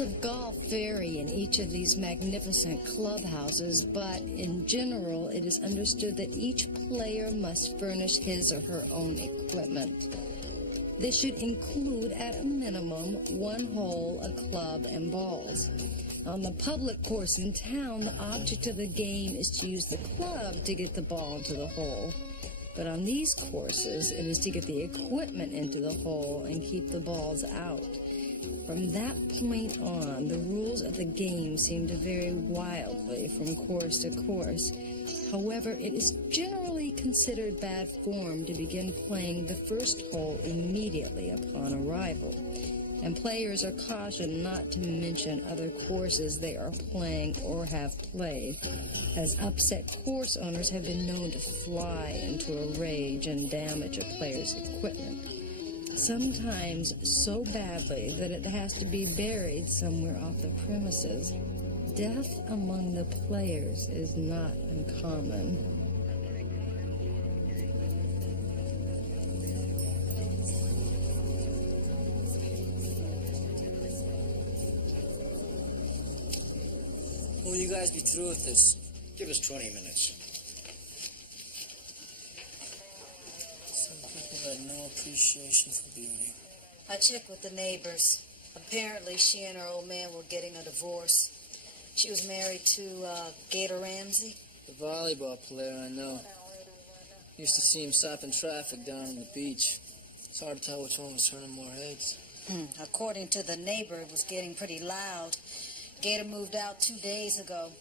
rules of golf vary in each of these magnificent clubhouses, but in general, it is understood that each player must furnish his or her own equipment. This should include, at a minimum, one hole, a club, and balls. On the public course in town, the object of the game is to use the club to get the ball into the hole. But on these courses, it is to get the equipment into the hole and keep the balls out. From that point on, the rules of the game seem to vary wildly from course to course. However, it is generally considered bad form to begin playing the first hole immediately upon arrival, and players are cautioned not to mention other courses they are playing or have played, as upset course owners have been known to fly into a rage and damage a player's equipment, sometimes so badly that it has to be buried somewhere off the premises. Death among the players is not uncommon. When will you guys be through with this? Give us 20 minutes. Some people have no appreciation for beauty. I checked with the neighbors. Apparently, she and her old man were getting a divorce. She was married to Gator Ramsey. The volleyball player, I know. Used to see him stopping traffic down on the beach. It's hard to tell which one was turning more heads. According to the neighbor, it was getting pretty loud. Gator moved out 2 days ago.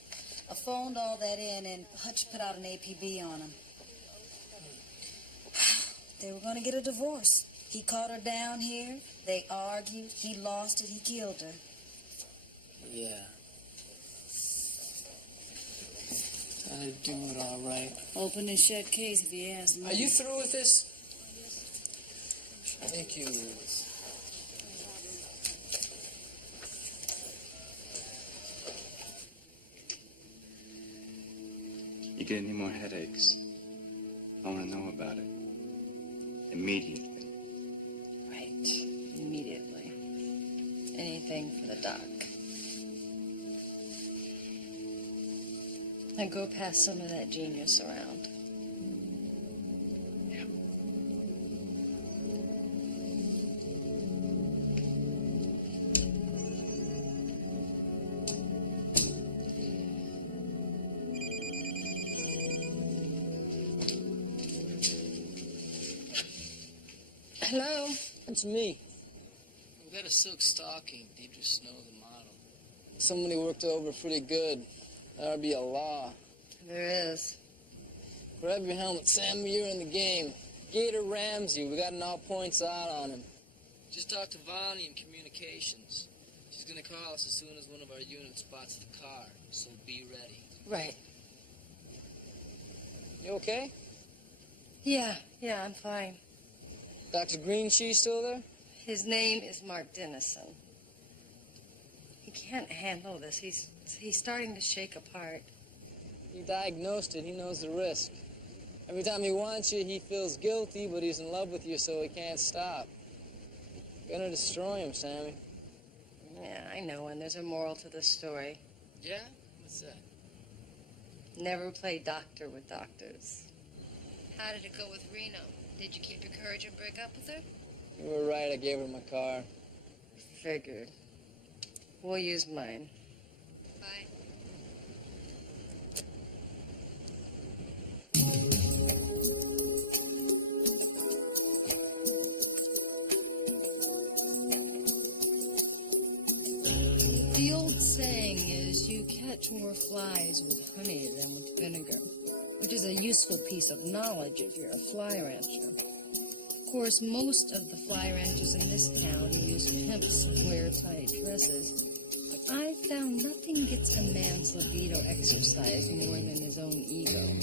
I phoned all that in, and Hutch put out an APB on him. They were going to get a divorce. He caught her down here. They argued. He lost it. He killed her. Yeah. I'd do it all right. Open and shut case if he has money. Are you through with this? I think you... You get any more headaches? I want to know about it. Immediately. Right. Immediately. Anything for the doc. And go pass some of that genius around. Yeah. Hello? It's me. We got a silk stocking, Deidre Snow, the model. Somebody worked over pretty good. That would be a law. There is. Grab your helmet, Sam. You're in the game. Gator Ramsey. We got an all points out on him. Just talked to Vonnie in communications. She's gonna call us as soon as one of our units spots the car, so be ready. Right. You okay? Yeah, I'm fine. Dr. Green, she still there? His name is Mark Dennison. He can't handle this. He's starting to shake apart. He diagnosed it. He knows the risk. Every time he wants you, he feels guilty, but he's in love with you, so he can't stop. Gonna destroy him, Sammy. Yeah, I know, and there's a moral to the story. Yeah? What's that? Never play doctor with doctors. How did it go with Reno? Did you keep your courage and break up with her? You were right. I gave her my car. Figured. We'll use mine. Bye. The old saying is you catch more flies with honey than with vinegar, which is a useful piece of knowledge if you're a fly rancher. Of course, most of the fly ranchers in this town use pimps who wear tight dresses. But I've found nothing gets a man's libido exercised more than his own ego.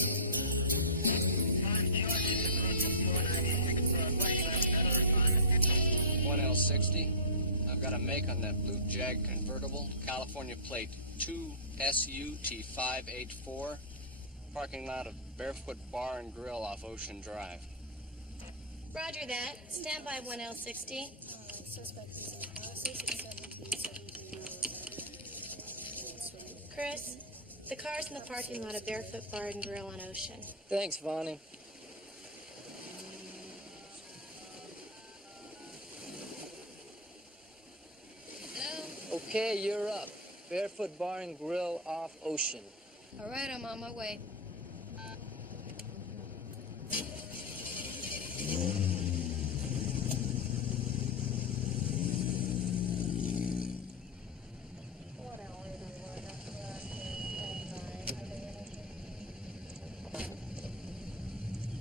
1L60. I've got a make on that blue Jag convertible. California plate 2SUT584. Parking lot of Barefoot Bar and Grill off Ocean Drive. Roger that. Stand by 1L60. Suspect is in process at 1717. Chris, the car's in the parking lot of Barefoot Bar and Grill on Ocean. Thanks, Vonnie. Hello? Okay, you're up. Barefoot Bar and Grill off Ocean. All right, I'm on my way.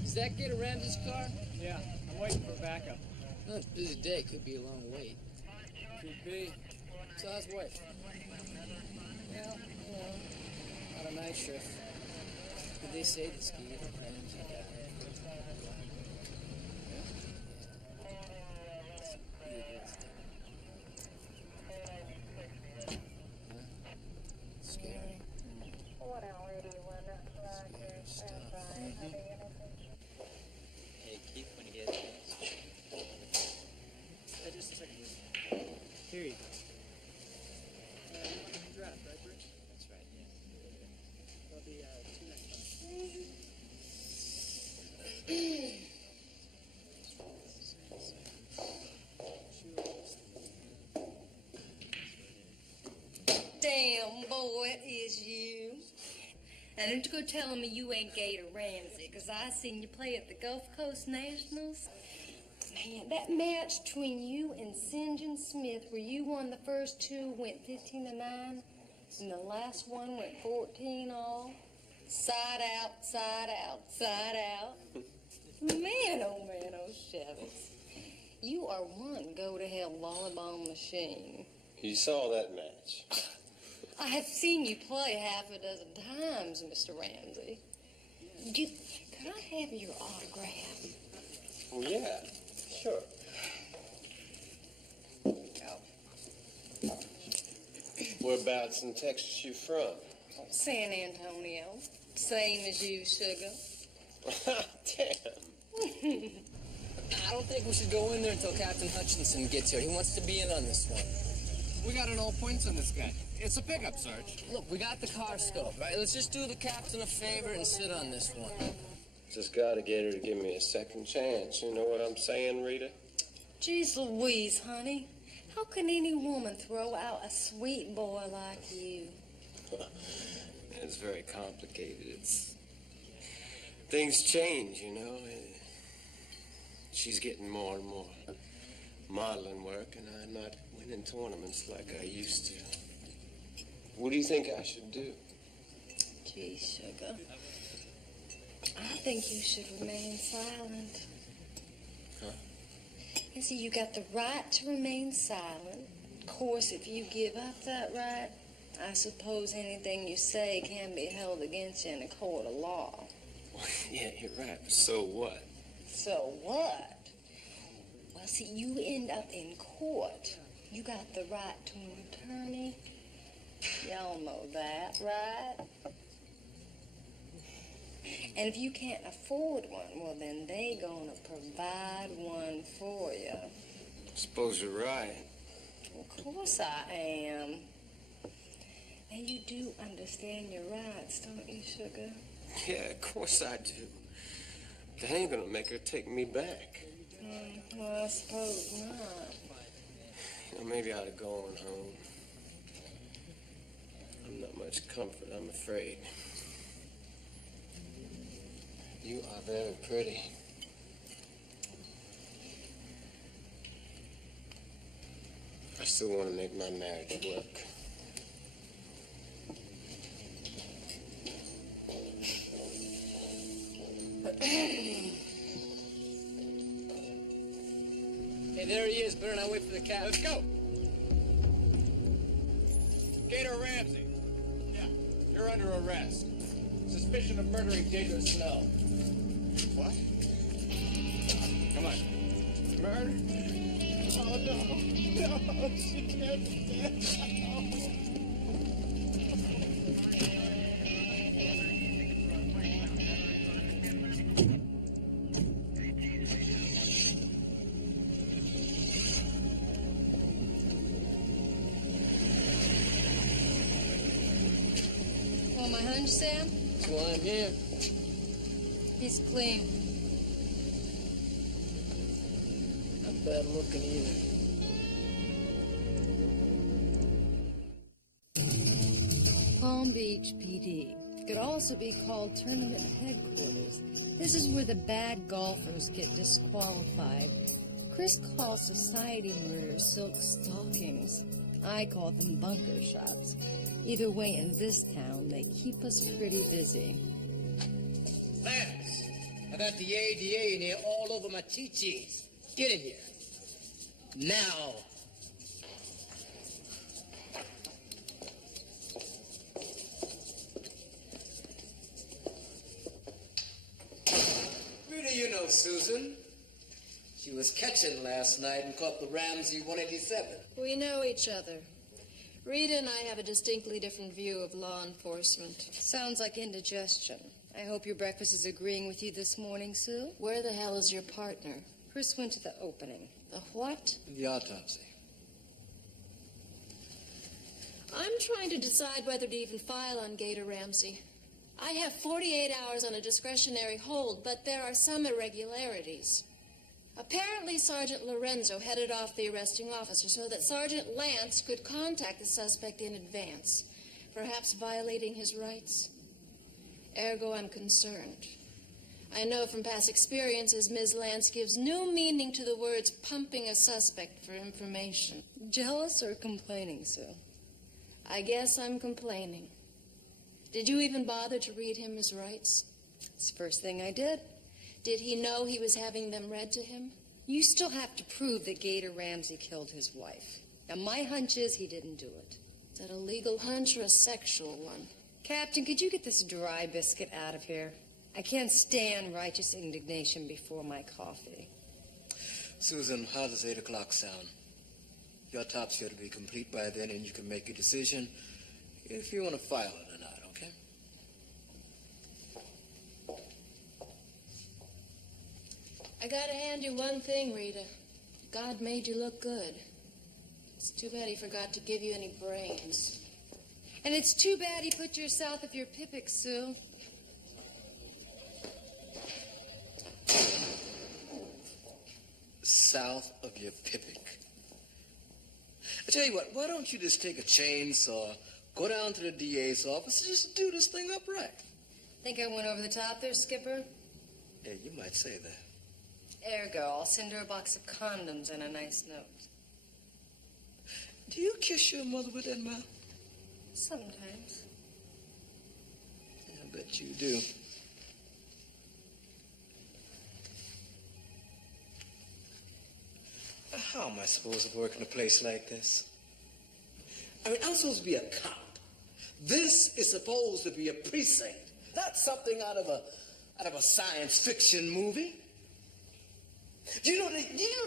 Is that Gator Ramsey's car? Yeah, I'm waiting for backup. No, it's a busy day. Could be a long wait. Could be. So how's wife? Yeah, not a night shift. Did they say this Gator Ramsey guy? Scary. Scary stuff. Hey, Keith, when you get a chance. Just a second. Here you go. You want the draft, right, Bruce? That's right, yeah. There'll be 2 next time. Damn, boy, it is you. Now, don't you go telling me you ain't Gator Ramsey, 'cause I seen you play at the Gulf Coast Nationals. Man, that match between you and St. John Smith, where you won the first 2, went 15-9, and the last one went 14 all. Side out, side out, side out. Man, oh, Chavez. You are one go-to-hell volleyball machine. You saw that match. I have seen you play half a dozen times, Mr. Ramsey. Can I have your autograph? Oh, yeah, sure. Whereabouts in Texas you from? San Antonio. Same as you, sugar. Damn. I don't think we should go in there until Captain Hutchinson gets here. He wants to be in on this one. We got an all points on this guy. It's a pickup, Sarge. Look, we got the car scope, right? Let's just do the captain a favor and sit on this one. Just gotta get her to give me a second chance. You know what I'm saying, Rita? Jeez Louise, honey. How can any woman throw out a sweet boy like you? It's very complicated. Things change, you know. She's getting more and more modeling work, and I'm not winning tournaments like I used to. What do you think I should do? Gee, sugar. I think you should remain silent. Huh? You see, you got the right to remain silent. Of course, if you give up that right, I suppose anything you say can be held against you in a court of law. Well, yeah, you're right. So what? So what? Well, see, you end up in court. You got the right to an attorney. Y'all know that, right? And if you can't afford one, well, then they gonna provide one for you. I suppose you're right. Of course I am. And you do understand your rights, don't you, sugar? Yeah, of course I do. That ain't gonna make her take me back. Well, I suppose not. You know, maybe I ought to go on home. I'm not much comfort, I'm afraid. You are very pretty. I still want to make my marriage work. Hey, there he is. Better not wait for the cab. Let's go. Gator Ramsey. Yeah. You're under arrest. Suspicion of murdering Deidre Snow. What? Come on. Murder? Oh, no. No, she can't be dead. my hunch, Sam? That's why I'm here. He's clean. Not bad looking either. Palm Beach PD. Could also be called tournament headquarters. This is where the bad golfers get disqualified. Chris calls society murders silk stockings. I call them bunker shots. Either way, in this town, they keep us pretty busy. Lance, I got the ADA in here all over my chi-chis. Get in here. Now. Rita, you know Susan. She was catching last night and caught the Ramsey 187. We know each other. Rita and I have a distinctly different view of law enforcement. Sounds like indigestion. I hope your breakfast is agreeing with you this morning, Sue. Where the hell is your partner? Chris went to the opening. The what? The autopsy. I'm trying to decide whether to even file on Gator Ramsey. I have 48 hours on a discretionary hold, but there are some irregularities. Apparently, Sergeant Lorenzo headed off the arresting officer so that Sergeant Lance could contact the suspect in advance, perhaps violating his rights. Ergo, I'm concerned. I know from past experiences Ms. Lance gives new meaning to the words pumping a suspect for information. Jealous or complaining, Sue? I guess I'm complaining. Did you even bother to read him his rights? It's the first thing I did. Did he know he was having them read to him? You still have to prove that Gator Ramsey killed his wife. Now, my hunch is he didn't do it. Is that a legal hunch or a sexual one? Captain, could you get this dry biscuit out of here? I can't stand righteous indignation before my coffee. Susan, how does 8 o'clock sound? Your autopsy ought to be complete by then, and you can make a decision if you want to file it or not, okay? I gotta hand you one thing, Rita. God made you look good. It's too bad he forgot to give you any brains. And it's too bad he put you south of your pippic, Sue. South of your pippic. I tell you what, why don't you just take a chainsaw, go down to the DA's office, and just do this thing upright? Think I went over the top there, Skipper? Yeah, you might say that. Ergo, I'll send her a box of condoms and a nice note. Do you kiss your mother with that mouth? Sometimes. I bet you do. How am I supposed to work in a place like this? I mean, I'm supposed to be a cop. This is supposed to be a precinct, not something out of a science fiction movie. Do you know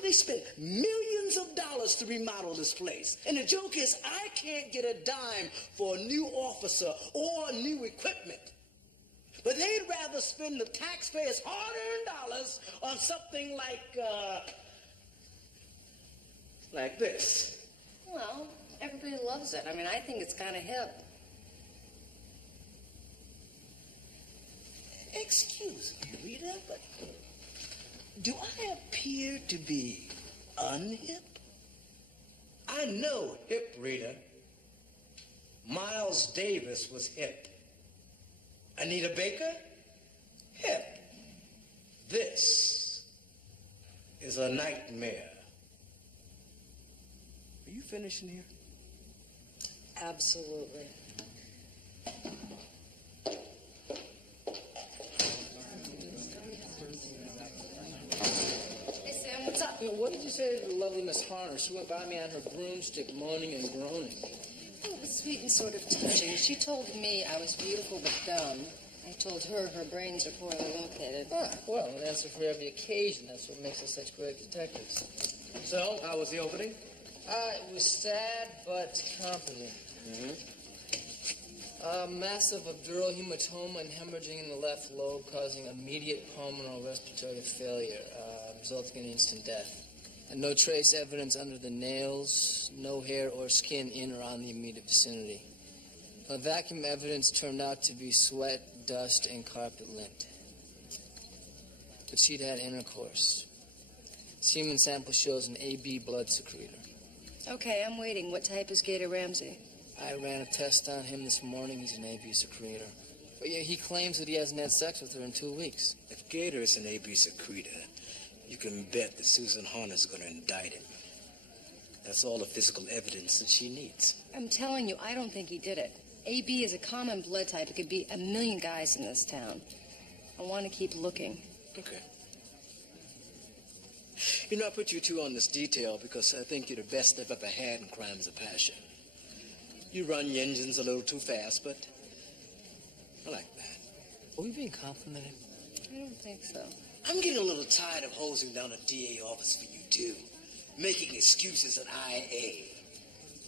they spent millions of dollars to remodel this place? And the joke is, I can't get a dime for a new officer or new equipment. But they'd rather spend the taxpayers' hard-earned dollars on something like this. Well, everybody loves it. I mean, I think it's kind of hip. Excuse me, Rita, but do I appear to be unhip? I know hip, Rita. Miles Davis was hip. Anita Baker? Hip. This is a nightmare. Are you finishing here? Absolutely. Hey, Sam, what's up? What did you say to the lovely Miss Harner? She went by me on her broomstick, moaning and groaning. It was sweet and sort of touching. She told me I was beautiful but dumb. I told her her brains are poorly located. Ah, well, an answer for every occasion. That's what makes us such great detectives. So, how was the opening? It was sad but competent. Massive subdural hematoma and hemorrhaging in the left lobe, causing immediate pulmonary respiratory failure, resulting in instant death. And no trace evidence under the nails, no hair or skin in or on the immediate vicinity. The vacuum evidence turned out to be sweat, dust, and carpet lint. But she'd had intercourse. Semen sample shows an AB blood secretor. Okay, I'm waiting. What type is Gator Ramsey? I ran a test on him this morning. He's an AB secretor. But yeah, he claims that he hasn't had sex with her in 2 weeks. If Gator is an AB secretor, you can bet that Susan Horner's going to indict him. That's all the physical evidence that she needs. I'm telling you, I don't think he did it. AB is a common blood type. It could be 1,000,000 guys in this town. I want to keep looking. Okay. You know, I put you two on this detail because I think you're the best I've ever had in crimes of passion. You run your engines a little too fast, but I like that. Are we being complimented? I don't think so. I'm getting a little tired of hosing down a DA office for you two, making excuses at IA.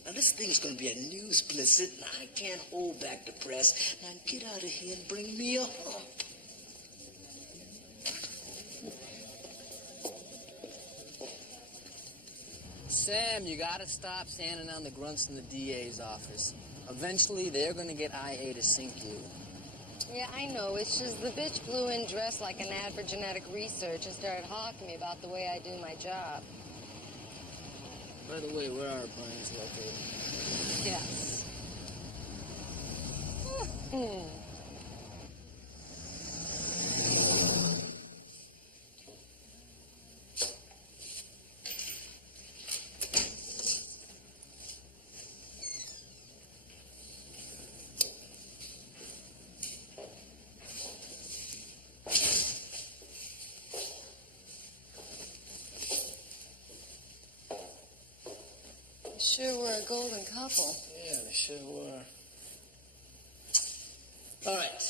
Now, this thing's going to be a news blizzard, and I can't hold back the press. Now, get out of here and bring me a hump. Sam, you gotta stop standing on the grunts in the DA's office. Eventually, they're gonna get IA to sink you. Yeah, I know. It's just the bitch flew in dressed like an ad for genetic research and started hawking me about the way I do my job. By the way, where are Brian's located? Yes. Sure were a golden couple. Yeah, they sure were. All right.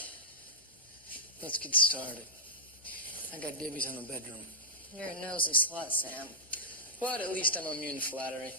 Let's get started. I got dibbies on the bedroom. You're a nosy slut, Sam. But at least I'm immune to flattery.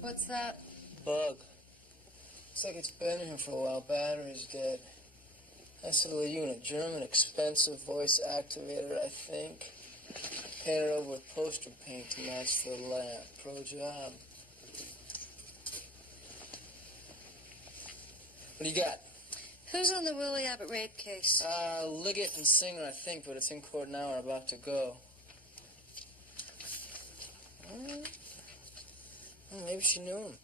What's that? Bug. Looks like it's been here for a while. Battery's dead. Nice little unit. German, expensive voice activator, I think. Painted over with poster paint to match the lamp. Pro job. What do you got? Who's on the Willie Abbott rape case? Liggett and Singer, I think, but it's in court now or about to go. Well, maybe she knew him.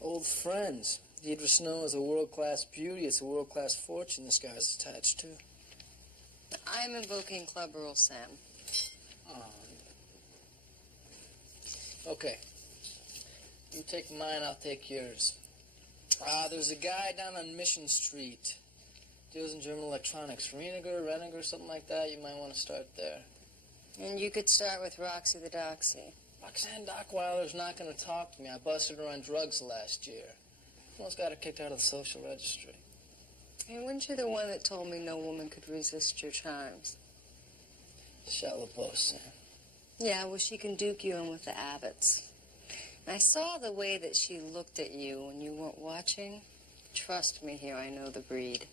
Old friends. Deidre Snow is a world-class beauty. It's a world-class fortune this guy's attached to. I'm invoking club rules, Sam. Okay. You take mine, I'll take yours. There's a guy down on Mission Street. Deals in German electronics. Reniger, something like that. You might want to start there. And you could start with Roxy the Doxy. Roxanne Dockweiler's not going to talk to me. I busted her on drugs last year. Almost got her kicked out of the social registry. And weren't you the one that told me no woman could resist your charms? Shallow boast, Sam. Yeah, well, she can duke you in with the Abbotts. And I saw the way that she looked at you when you weren't watching. Trust me here, I know the breed.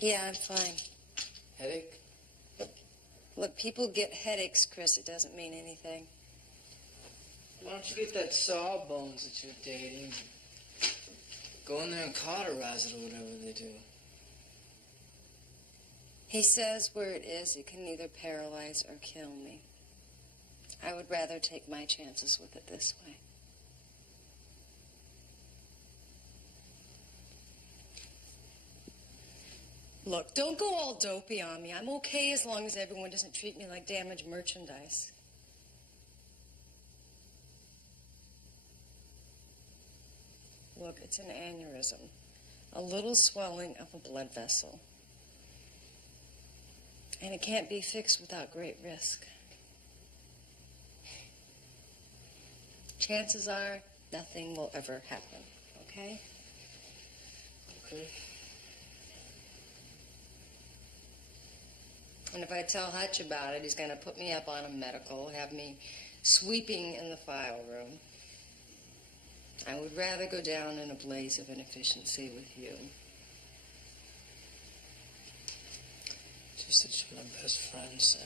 Yeah, I'm fine. Headache? Look, people get headaches, Chris. It doesn't mean anything. Why don't you get that Sawbones that you're dating? Go in there and cauterize it or whatever they do. He says where it is, it can either paralyze or kill me. I would rather take my chances with it this way. Look, don't go all dopey on me. I'm okay as long as everyone doesn't treat me like damaged merchandise. Look, it's an aneurysm. A little swelling of a blood vessel. And it can't be fixed without great risk. Chances are nothing will ever happen, okay? Okay. And if I tell Hutch about it, he's going to put me up on a medical, have me sweeping in the file room. I would rather go down in a blaze of inefficiency with you. Just that you're my best friend, Sam.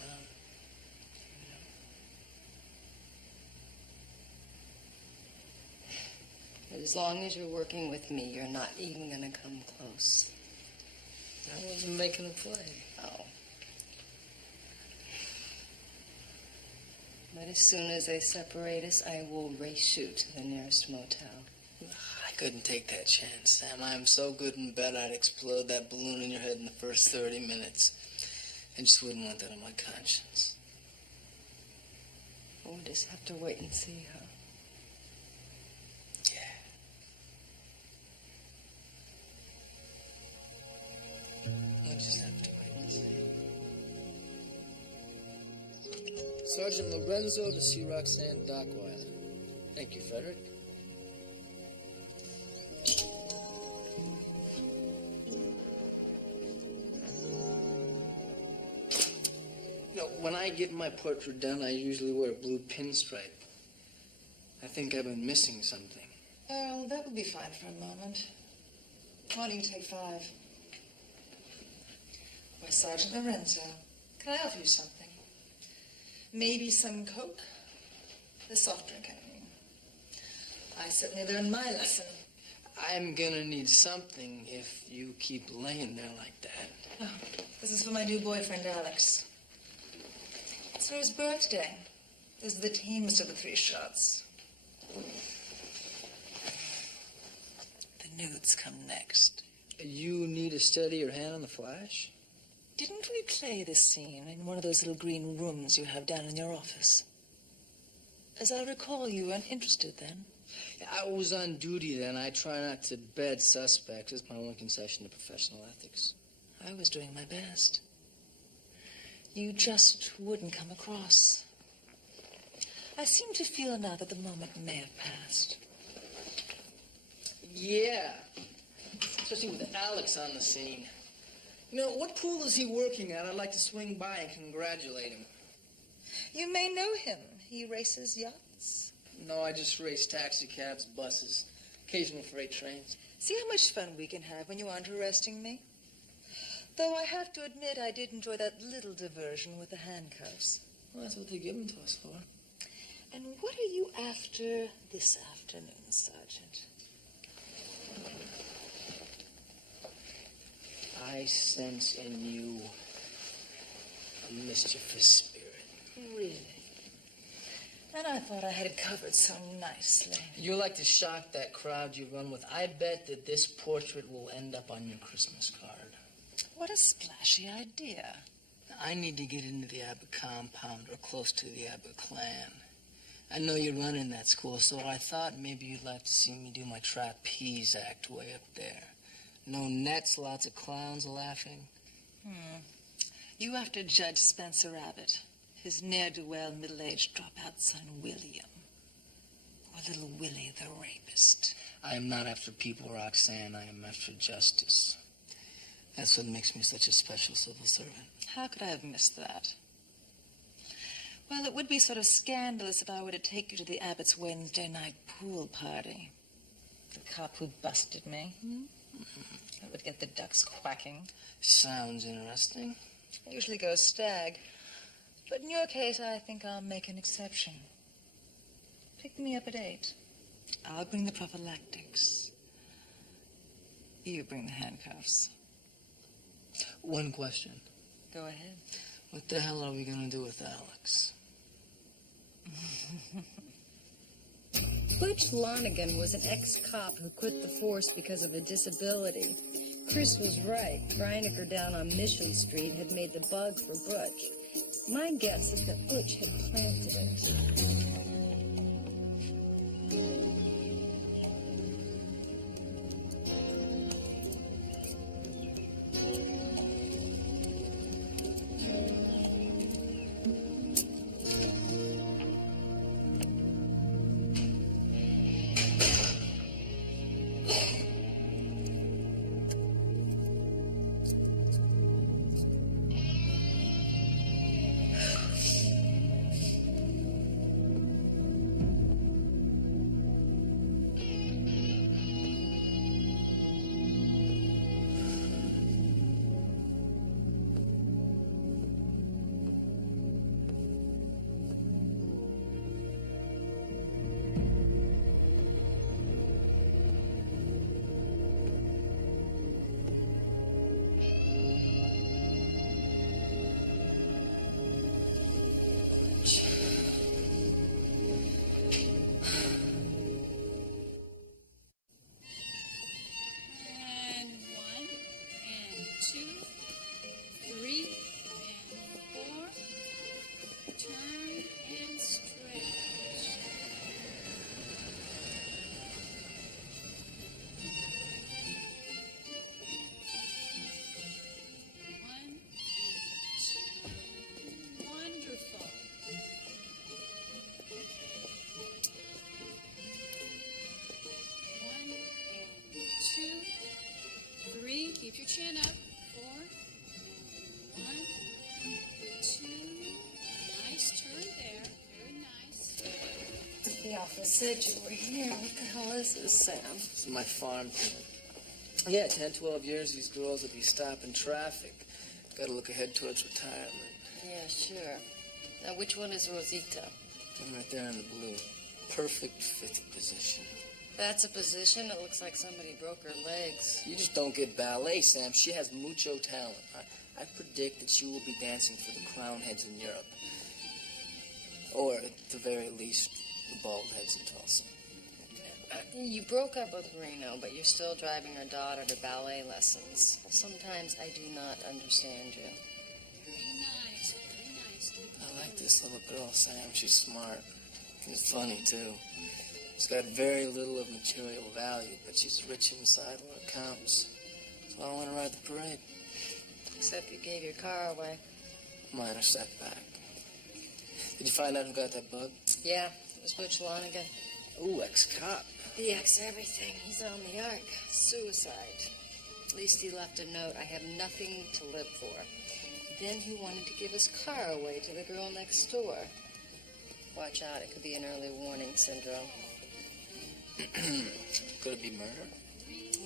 But as long as you're working with me, you're not even going to come close. I wasn't making a play. Oh. But as soon as they separate us, I will race you to the nearest motel. I couldn't take that chance, Sam. I am so good in bed I'd explode that balloon in your head in the first 30 minutes. I just wouldn't want that on my conscience. We'll just have to wait and see, huh? We'll just have to wait and see. Sergeant Lorenzo to see Roxanne Dockweiler. Thank you, Frederick. You know, when I get my portrait done, I usually wear a blue pinstripe. I think I've been missing something. Oh, that would be fine for a moment. Why don't you take 5? Why, Sergeant Lorenzo, can I offer you something? Maybe some Coke? The soft drink, I mean. I certainly learned my lesson. I'm gonna need something if you keep laying there like that. Oh, this is for my new boyfriend, Alex. It's for his birthday. This is the tamest of the 3 shots. The nudes come next. You need to steady your hand on the flash? Didn't we play this scene in one of those little green rooms you have down in your office? As I recall, you weren't interested then. I was on duty then. I try not to bed suspects. It's my only concession to professional ethics. I was doing my best. You just wouldn't come across. I seem to feel now that the moment may have passed. Yeah. Especially with Alex on the scene. You know, what pool is he working at? I'd like to swing by and congratulate him. You may know him. He races yachts. No, I just race taxi cabs, buses, occasional freight trains. See how much fun we can have when you aren't arresting me? Though I have to admit I did enjoy that little diversion with the handcuffs. Well, that's what they give them to us for. And what are you after this afternoon, Sergeant? I sense in you a mischievous spirit. Really? And I thought I had it covered so nicely. You like to shock that crowd you run with. I bet that this portrait will end up on your Christmas card. What a splashy idea. I need to get into the Abbott compound or close to the Abbott clan. I know you're running that school, so I thought maybe you'd like to see me do my trapeze act way up there. No nets, lots of clowns laughing. You after Judge Spencer Abbott, his ne'er-do-well middle-aged dropout son, William. Or little Willie the rapist. I am not after people, Roxanne. I am after justice. That's what makes me such a special civil servant. How could I have missed that? Well, it would be sort of scandalous if I were to take you to the Abbott's Wednesday night pool party. The cop who busted me. That would get the ducks quacking. Sounds interesting. I usually go stag. But in your case, I think I'll make an exception. Pick me up at 8. I'll bring the prophylactics. You bring the handcuffs. One question. Go ahead. What the hell are we gonna do with Alex? Butch Lonigan was an ex-cop who quit the force because of a disability. Chris was right. Trying her down on Mission Street had made the bug for Butch. My guess is that Butch had planted it. Keep your chin up. 4. 1, 2. Nice turn there. Very nice. The office said you were here. What the hell is this, Sam? This is my farm team. Yeah, 10, 12 years, these girls will be stopping traffic. Gotta look ahead towards retirement. Yeah, sure. Now, which one is Rosita? I'm right there in the blue. Perfect 5th position. That's a position. It looks like somebody broke her legs. You just don't get ballet, Sam. She has mucho talent. I predict that she will be dancing for the crown heads in Europe. Or, at the very least, the bald heads in Tulsa. You broke up with Reno, but you're still driving her daughter to ballet lessons. Sometimes I do not understand you. Very nice. Very nice. I like this little girl, Sam. She's smart. And funny, too. She's got very little of material value, but she's rich inside when it counts. So I want to ride the parade. Except you gave your car away. Minor setback. Did you find out who got that bug? Yeah, it was Butch Lonigan. Ooh, ex-cop. The ex-everything. He's on the ark. Suicide. At least he left a note. I have nothing to live for. Then he wanted to give his car away to the girl next door. Watch out, it could be an early warning syndrome. Could it be murder?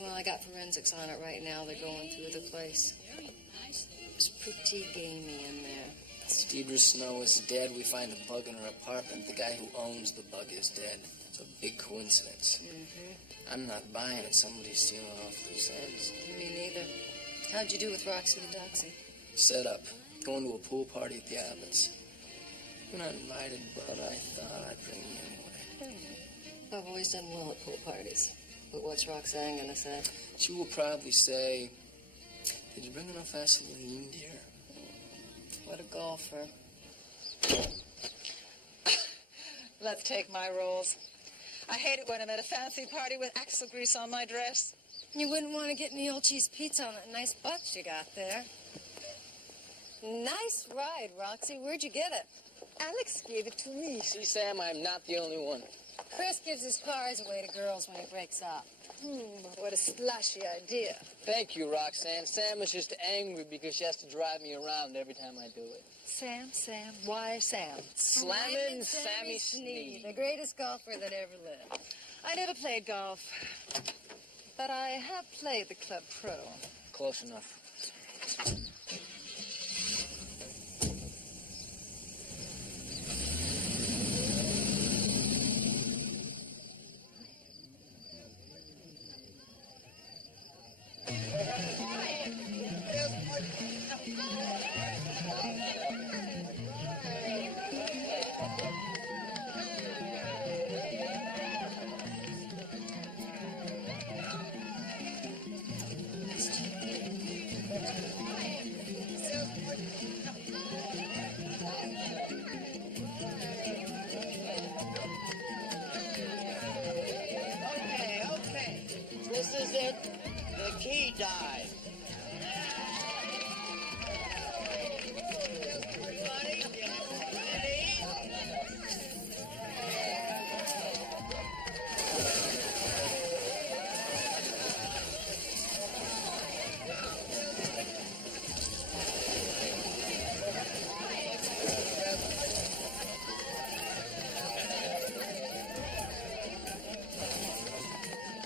Well, I got forensics on it right now. They're going through the place. Very nice. It's pretty gamey in there. Deidre Snow is dead. We find a bug in her apartment. The guy who owns the bug is dead. It's a big coincidence. Mm-hmm. I'm not buying it. Somebody's stealing off loose ends. Me neither. How'd you do with Roxy the Doxy? Set up. Going to a pool party at the Abbots. You're not invited, but I thought I'd bring you anyway. I've always done well at pool parties. But what's Roxanne gonna say? She will probably say, "Did you bring enough Vaseline, dear?" What a golfer. Let's take my rolls. I hate it when I'm at a fancy party with axle grease on my dress. You wouldn't want to get any old cheese pizza on that nice butt you got there. Nice ride, Roxy. Where'd you get it? Alex gave it to me. See, Sam, I'm not the only one. Chris gives his cars away to girls when he breaks up. What a splashy idea. Thank you, Roxanne. Sam is just angry because she has to drive me around every time I do it. Sam, why Sam? Slamming Sammy Sneed. The greatest golfer that ever lived. I never played golf. but I have played the club pro. Close enough. Okay. This is it. The key dive. Everybody, get ready.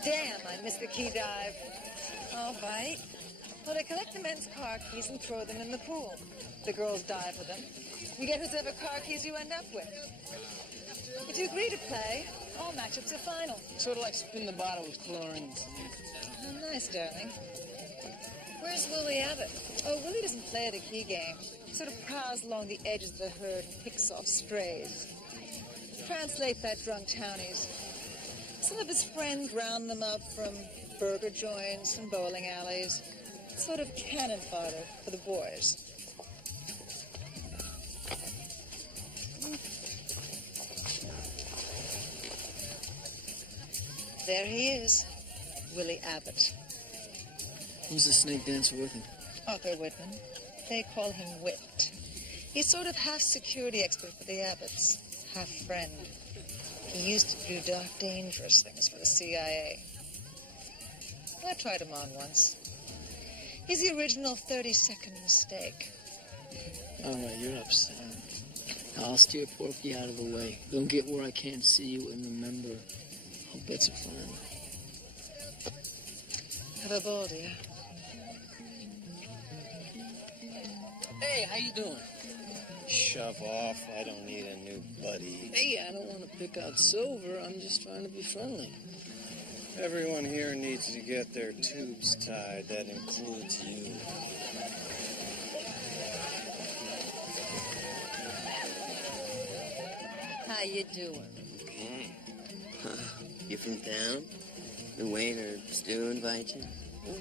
Damn, I missed the key dive. All right. Well, I collect the men's car keys and throw them in the pool. The girls dive with them. You get whoever car keys you end up with. If you agree to play, all matchups are final. Sort of like spin the bottle with chlorine. Oh, nice, darling. Where's Willie Abbott? Oh, Willie doesn't play the key game. He sort of prowls along the edges of the herd and picks off strays. Translate that, drunk townies. Some of his friends round them up from burger joints and bowling alleys. Sort of cannon fodder for the boys. There he is, Willie Abbott. Who's the snake dancer with him? Arthur Whitman. They call him Whit. He's sort of half security expert for the Abbotts, half friend. He used to do dark, dangerous things for the CIA. I tried him on once. He's the original 30-second mistake. All right, you're upset. I'll steer Porky out of the way. Don't get where I can't see you, and remember, all bets are fine. Have a ball, dear. Hey, how you doing? Shove off. I don't need a new buddy. Hey, I don't want to pick out Silver. I'm just trying to be friendly. Everyone here needs to get their tubes tied. That includes you. How you doing? Okay. You from town? The waiter Stu invite you?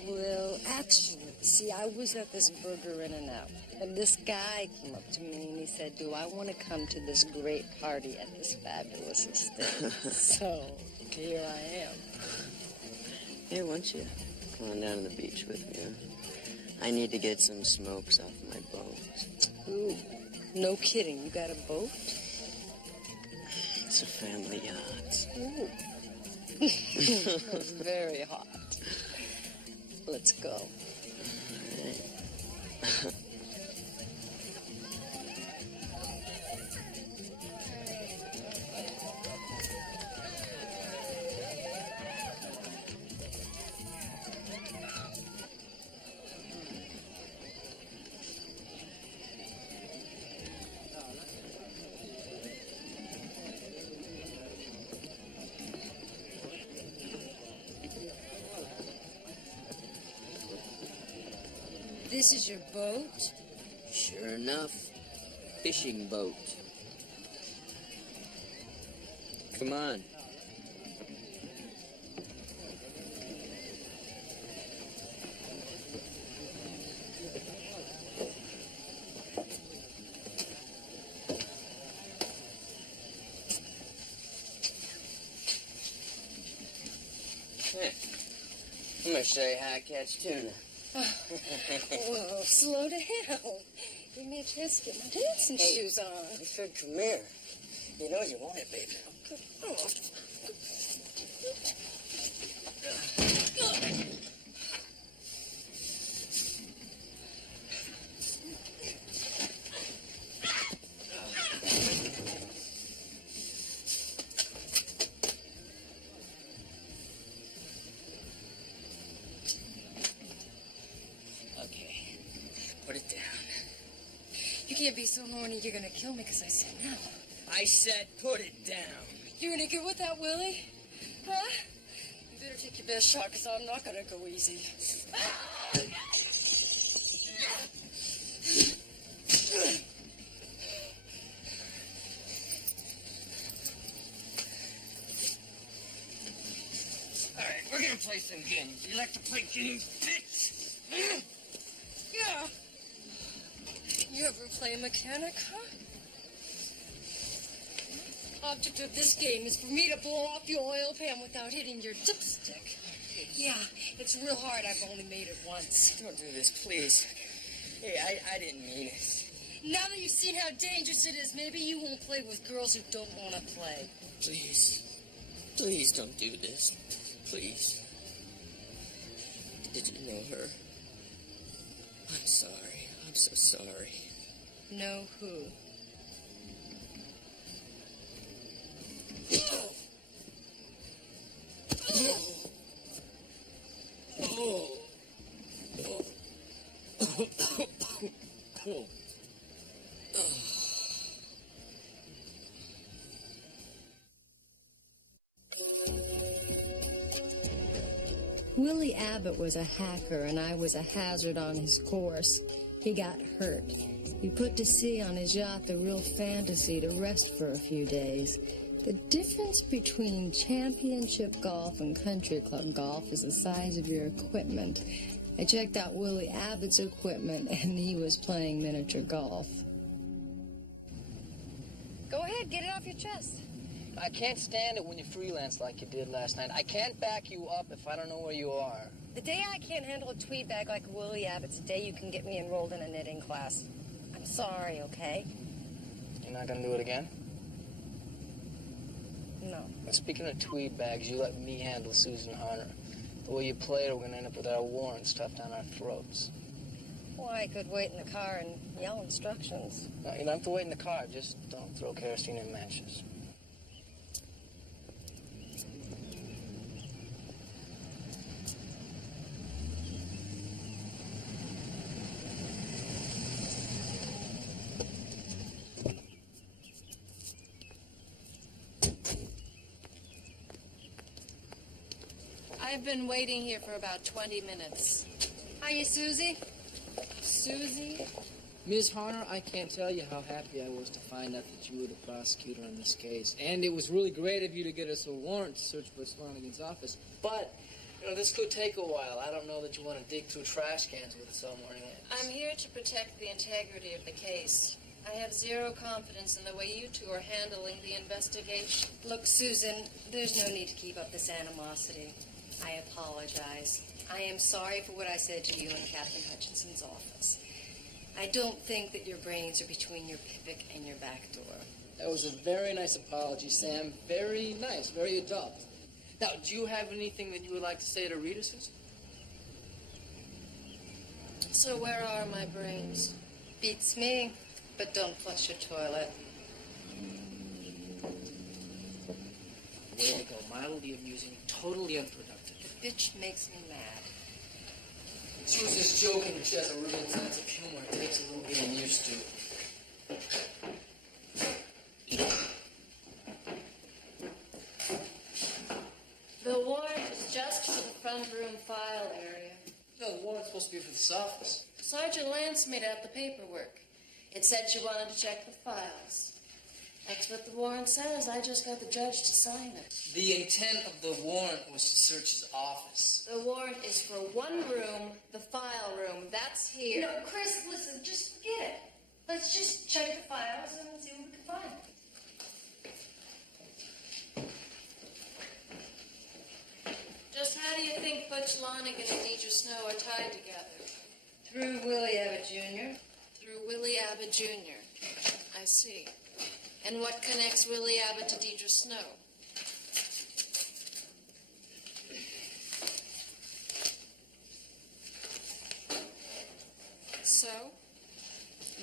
Well, actually, see, I was at this burger In-N-Out, and this guy came up to me and he said, do I want to come to this great party at this fabulous estate? So, here I am. Hey, why don't you come on down to the beach with me, huh? I need to get some smokes off my bones. Ooh, no kidding, you got a boat? It's a family yacht. Ooh. That's very hot. Let's go. All right. This is your boat? Sure enough, fishing boat. Come on. Hey, I'm gonna show you how I catch tuna. Well, slow down. Give me a chance to get my dancing shoes on. I said, come here. You know you want it, baby. Oh. can't be so horny you're gonna kill me because I said no. I said put it down. You're gonna get with that, Willie? Huh? You better take your best shot because I'm not gonna go easy. All right, we're gonna play some games. You like to play games, bitch? Yeah. You ever play a mechanic, huh? Object of this game is for me to blow off your oil pan without hitting your dipstick. Yeah, it's real hard. I've only made it once. Don't do this, please. Hey, I didn't mean it. Now that you've seen how dangerous it is, maybe you won't play with girls who don't want to play. Please. Please don't do this. Please. Did you know her? I'm sorry. I'm so sorry. Know who? Willie Abbott was a hacker, and I was a hazard on his course. He got hurt. We put to sea on his yacht, the Real Fantasy, to rest for a few days. The difference between championship golf and country club golf is the size of your equipment. I checked out Willie Abbott's equipment, and he was playing miniature golf. Go ahead, get it off your chest. I can't stand it when you freelance like you did last night. I can't back you up if I don't know where you are. The day I can't handle a tweed bag like Willie Abbott's the day you can get me enrolled in a knitting class. I'm sorry, okay? You're not gonna do it again? No. And speaking of tweed bags, you let me handle Susan Harner. The way you play it, we're gonna end up with our warrants stuffed down our throats. Well, I could wait in the car and yell instructions. No, you don't have to wait in the car. Just don't throw kerosene in matches. I've been waiting here for about 20 minutes. Hiya, Susie. Susie? Ms. Harner, I can't tell you how happy I was to find out that you were the prosecutor on this case. And it was really great of you to get us a warrant to search Butch Flanagan's office. But, this could take a while. I don't know that you want to dig through trash cans with us all morning. I'm here to protect the integrity of the case. I have zero confidence in the way you two are handling the investigation. Look, Susan, there's no need to keep up this animosity. I apologize. I am sorry for what I said to you in Captain Hutchinson's office. I don't think that your brains are between your pivot and your back door. That was a very nice apology, Sam. Very nice, very adult. Now, do you have anything that you would like to say to Rita, Susan? So where are my brains? Beats me, but don't flush your toilet. Way to go. Mildly amusing, totally unproductive. The bitch makes me mad. She was just joking, but she has a real sense of humor. It takes a little getting used to. The warrant is just for the front room file area. No, the warrant's supposed to be for this office. Sergeant Lance made out the paperwork. It said she wanted to check the files. That's what the warrant says. I just got the judge to sign it. The intent of the warrant was to search his office. The warrant is for one room, the file room. That's here. No, Chris, listen, just forget it. Let's just check the files and see what we can find. Just how do you think Butch Lonigan and Deidre Snow are tied together? Through Willie Abbott Jr. Through Willie Abbott Jr. I see. And what connects Willie Abbott to Deidre Snow? So?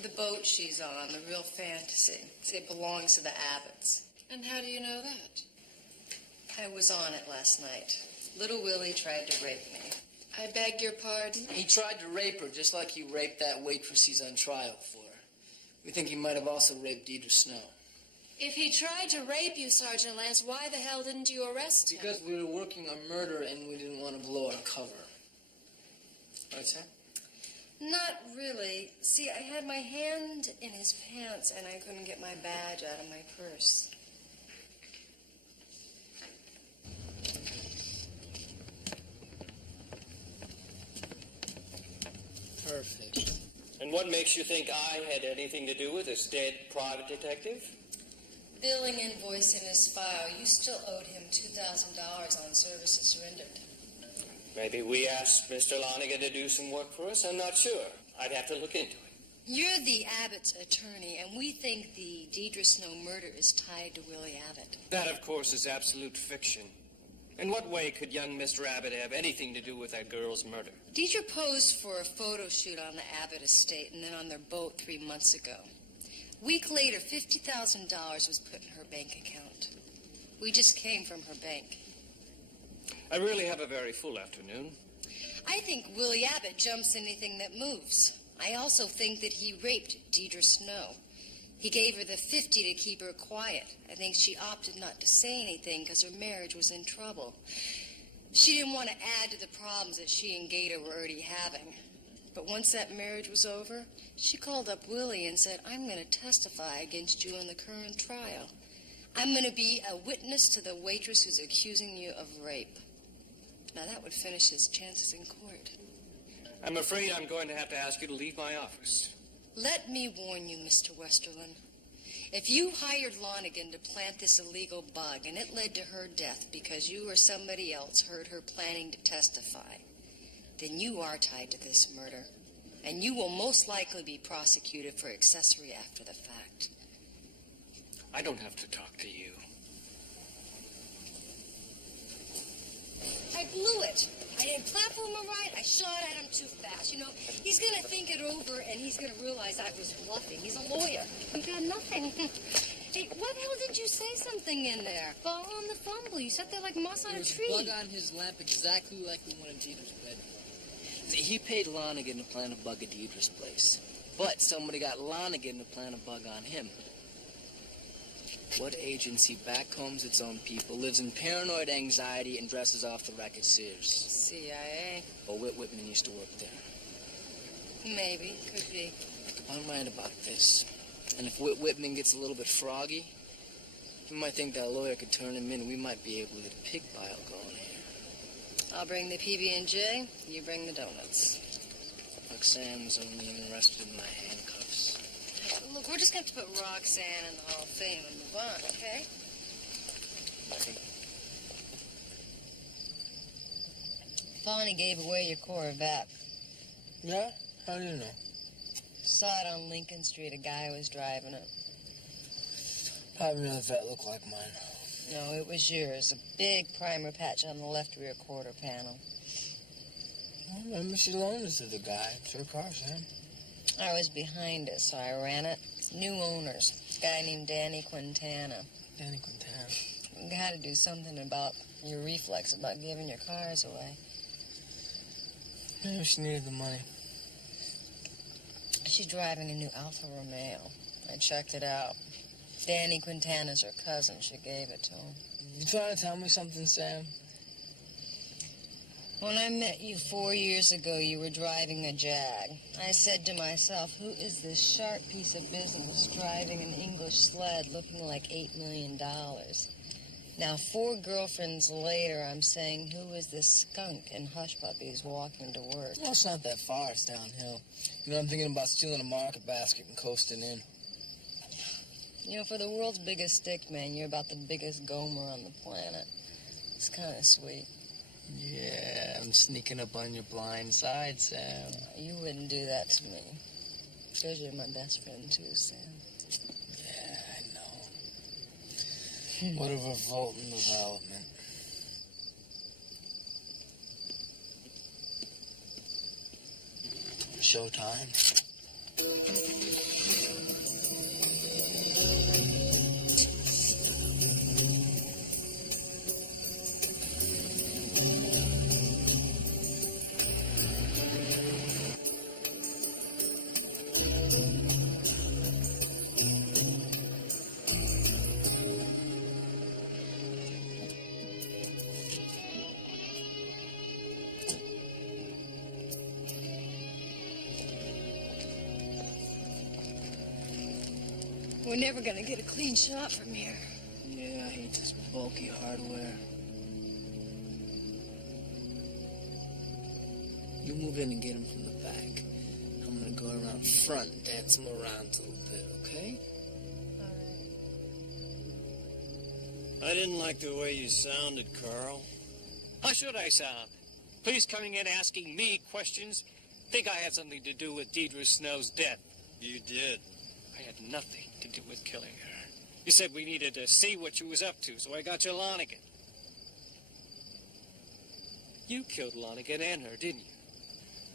The boat she's on, the Real Fantasy. It belongs to the Abbotts. And how do you know that? I was on it last night. Little Willie tried to rape me. I beg your pardon? He tried to rape her just like he raped that waitress he's on trial for. We think he might have also raped Deidre Snow. If he tried to rape you, Sergeant Lance, why the hell didn't you arrest him? Because we were working on murder and we didn't want to blow our cover. Right, Sam? Not really. See, I had my hand in his pants and I couldn't get my badge out of my purse. Perfect. And what makes you think I had anything to do with this dead private detective? Billing invoice in his file. You still owed him $2,000 on services rendered. Maybe we asked Mr. Lonigan to do some work for us. I'm not sure. I'd have to look into it. You're the Abbott's attorney, and we think the Deidre Snow murder is tied to Willie Abbott. That, of course, is absolute fiction. In what way could young Mr. Abbott have anything to do with that girl's murder? Deidre posed for a photo shoot on the Abbott estate and then on their boat 3 months ago. A week later, $50,000 was put in her bank account. We just came from her bank. I really have a very full afternoon. I think Willie Abbott jumps anything that moves. I also think that he raped Deidre Snow. He gave her the $50 to keep her quiet. I think she opted not to say anything because her marriage was in trouble. She didn't want to add to the problems that she and Gator were already having. But once that marriage was over, she called up Willie and said, I'm going to testify against you in the current trial. I'm going to be a witness to the waitress who's accusing you of rape. Now that would finish his chances in court. I'm afraid I'm going to have to ask you to leave my office. Let me warn you, Mr. Westerlin. If you hired Lonigan to plant this illegal bug and it led to her death because you or somebody else heard her planning to testify, then you are tied to this murder, and you will most likely be prosecuted for accessory after the fact. I don't have to talk to you. I blew it. I didn't platform him right. I shot at him too fast. You know, he's going to think it over, and he's going to realize I was bluffing. He's a lawyer. I've got nothing. Hey, what the hell did you say something in there? Fall on the fumble. You sat there like moss on a tree. There was a bug on his lamp exactly like the one in Deidre's bed. See, he paid Lonigan to plant a bug at Deidre's place. But somebody got Lonigan to plant a bug on him. What agency backcombs its own people, lives in paranoid anxiety, and dresses off the racket Sears? CIA. Well, Whit Whitman used to work there. Maybe. Could be. I'm right about this. And if Whit Whitman gets a little bit froggy, you might think that lawyer could turn him in. We might be able to get a pig pile going here. I'll bring the PB&J. You bring the donuts. Roxanne's only interested in my handcuffs. Look, we're just going to have to put Roxanne in the Hall of Fame and move on, okay? Bonnie gave away your Corvette. Yeah? How do you know? Saw it on Lincoln Street. A guy was driving it. Probably another vet looked like mine. No, it was yours. A big primer patch on the left rear quarter panel. I remember she loaned it to the guy. It's her car, Sam. I was behind it, so I ran it. New owners. A guy named Danny Quintana. Danny Quintana. You got to do something about your reflex about giving your cars away. Maybe she needed the money. She's driving a new Alfa Romeo. I checked it out. Danny Quintana's her cousin. She gave it to him. You trying to tell me something, Sam? When I met you 4 years ago, you were driving a Jag. I said to myself, who is this sharp piece of business driving an English sled looking like $8 million? Now, 4 girlfriends later, I'm saying, who is this skunk in Hush Puppies walking to work? Well, it's not that far. It's downhill. You know, I'm thinking about stealing a market basket and coasting in. You know, for the world's biggest stick man, you're about the biggest gomer on the planet. It's kind of sweet. Yeah, I'm sneaking up on your blind side, Sam. You wouldn't do that to me. Because you're my best friend, too, Sam. Yeah, I know. What a revolting development. Showtime. We're never gonna get a clean shot from here. Yeah, I hate this bulky hardware. You move in and get him from the back. I'm gonna go around front and dance him around a little bit, okay? I didn't like the way you sounded, Carl. How should I sound? Police coming in asking me questions? Think I had something to do with Deidre Snow's death? You did. I had nothing to do with killing her. You said we needed to see what she was up to, so I got you Lonigan. You killed Lonigan and her, didn't you?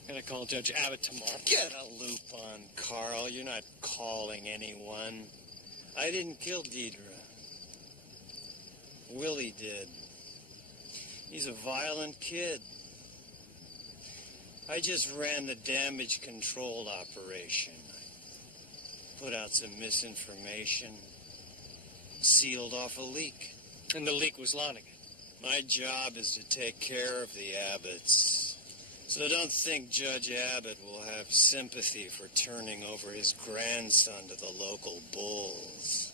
Gonna call Judge Abbott tomorrow. Get a loop on, Carl. You're not calling anyone. I didn't kill Deidre. Willie did. He's a violent kid. I just ran the damage control operation. I put out some misinformation, sealed off a leak. And the leak was Lonigan. My job is to take care of the Abbotts. So don't think Judge Abbott will have sympathy for turning over his grandson to the local bulls.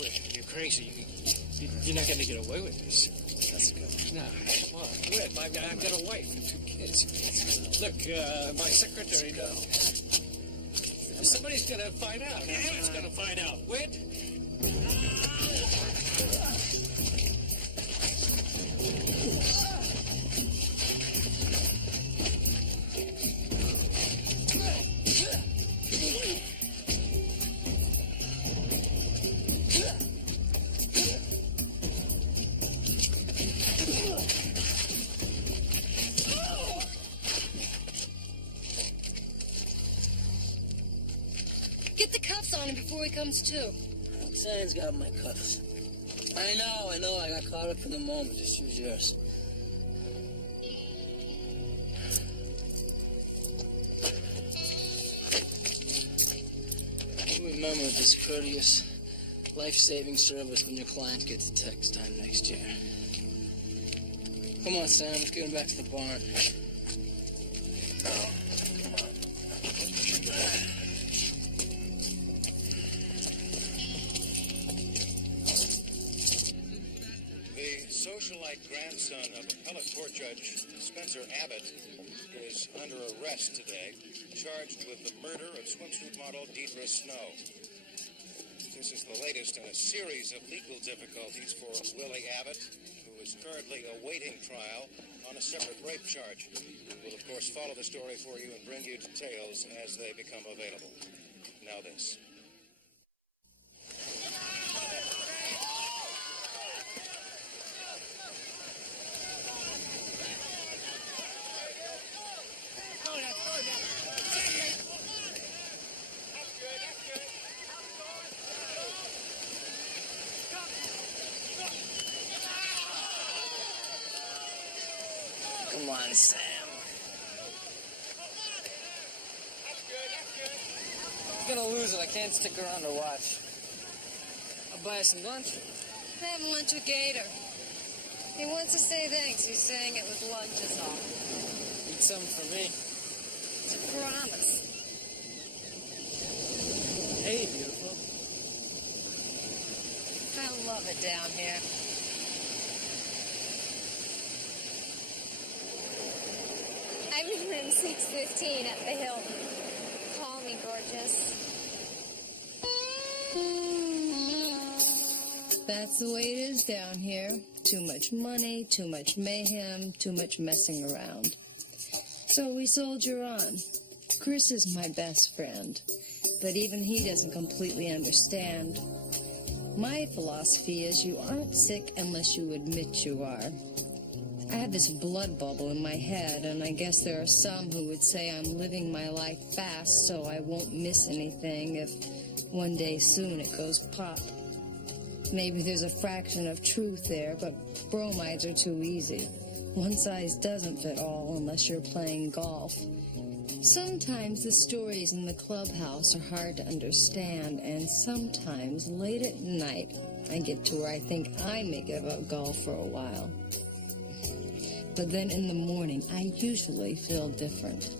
Wait, you're crazy. You're not going to get away with this. Let's go. No, come on. Wait, I've got a wife and 2 kids. Look, my secretary knows. Somebody's going to find out. Abbott's going to find out. Wait. Get the cuffs on him before he comes to. Roxanne's got my cuffs. I know. I got caught up in the moment. Just use yours. Remember this courteous, life-saving service when your client gets a text time next year. Come on, Sam. Let's get him back to the barn. Socialite grandson of appellate court judge Spencer Abbott is under arrest today, charged with the murder of swimsuit model Deidre Snow. This is the latest in a series of legal difficulties for Willie Abbott, who is currently awaiting trial on a separate rape charge. We'll, of course, follow the story for you and bring you details as they become available. Now this. Come on, Sam. I'm gonna lose it. I can't stick around to watch. I'll buy you some lunch. Have lunch with Gator. He wants to say thanks. He's saying it with lunch is all. Eat some for me. It's a promise. Hey, beautiful. I love it down here. I'm in room 615 at the Hilton. Call me, gorgeous. That's the way it is down here. Too much money, too much mayhem, too much messing around. So we soldier on. Chris is my best friend, but even he doesn't completely understand. My philosophy is you aren't sick unless you admit you are. I have this blood bubble in my head, and I guess there are some who would say I'm living my life fast so I won't miss anything if one day soon it goes pop. Maybe there's a fraction of truth there, but bromides are too easy. One size doesn't fit all unless you're playing golf. Sometimes the stories in the clubhouse are hard to understand, and sometimes late at night I get to where I think I may give up golf for a while. But then in the morning, I usually feel different.